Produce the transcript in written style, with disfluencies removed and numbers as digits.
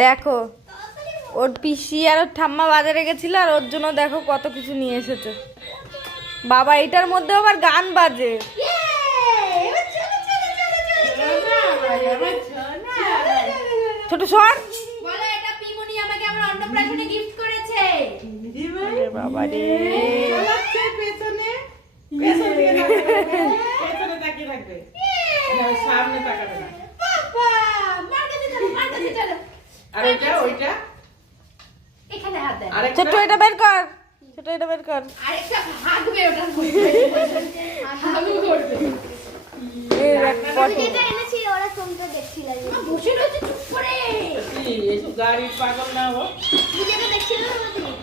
দেখো ওর পিসি আর ওর ঠাম্মা বাজারে গেছিল আর ওর জন্য দেখো কত কিছু নিয়ে এসেছে। বাবা এটার মধ্যে আবার গান বাজে। ছোট সর বলো এটা পিমুনি আমাকে আমার অন্নপ্রাশনে গিফট করেছে। বাবা রে পেছনে পেছনে তাকিয়ে রাখবে, সামনে তাকাবে না। বাবা মার কাছে চলো, মার কাছে চলো। আর ওইটা এখানে হাত দেন। ছোট এটা বের কর, ছোট এটা বের কর। আরেকটা হাগবে ওটার মধ্যে। হাগু করবে। এই দেখ পটি। যেটা এনেছি ওরা তোমরা দেখছিল না। বসে রয়েছে চুপ করে। কি এসব গাড়ির পাগল না ও? তুই যেটা দেখছিল না ওটা